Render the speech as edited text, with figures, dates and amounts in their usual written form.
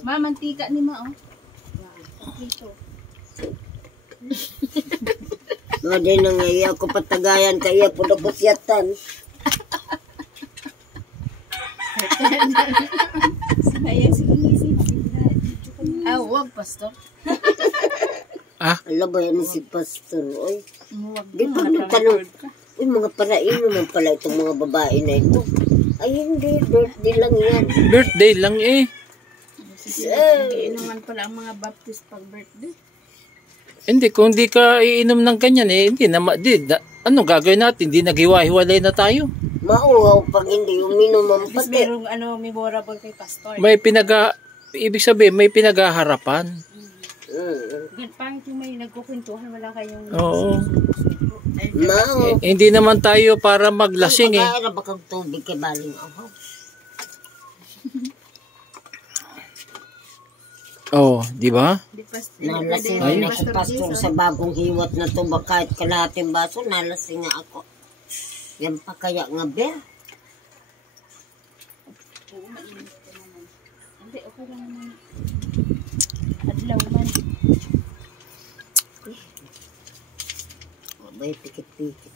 Ma, mantika ni ma, oh. Dito. Mga din nang iya ko patagayan kaya po na kusyatan. Sinaya si Inisi. Ah, wag, pastor. Alam ba yan si pastor? Oy. Wag Di pa nagtanong. Uy, mga paraino man pala itong mga babae na ito. Ay, hindi. Birthday lang yan. Birthday lang eh. Hindi naman pala ang mga baptist pag birthday. Hindi, kung di ka iinom ng ganyan eh, hindi na, anong gagawin natin? Hindi naghiwa-hiwalay na tayo. Mauhaw pag hindi uminom ang Mas pati. merong memorable kay pastor. May ibig sabihin, may pinag-aharapan. Pangit yung may nagkukwentuhan, wala kayong... Oo. Mao. Hindi naman tayo para maglasing eh. Pag-aara ba kang tubig kay baling ako? Oh, di ba? Nalasing na ako pastor sa bagong hiwat na to ba kahit kalahating baso, nalasing nga ako. Yan pa kaya nga be? Oo, mainit ko naman. Hindi, okay lang naman. Adlaw man. May pikit-pikit.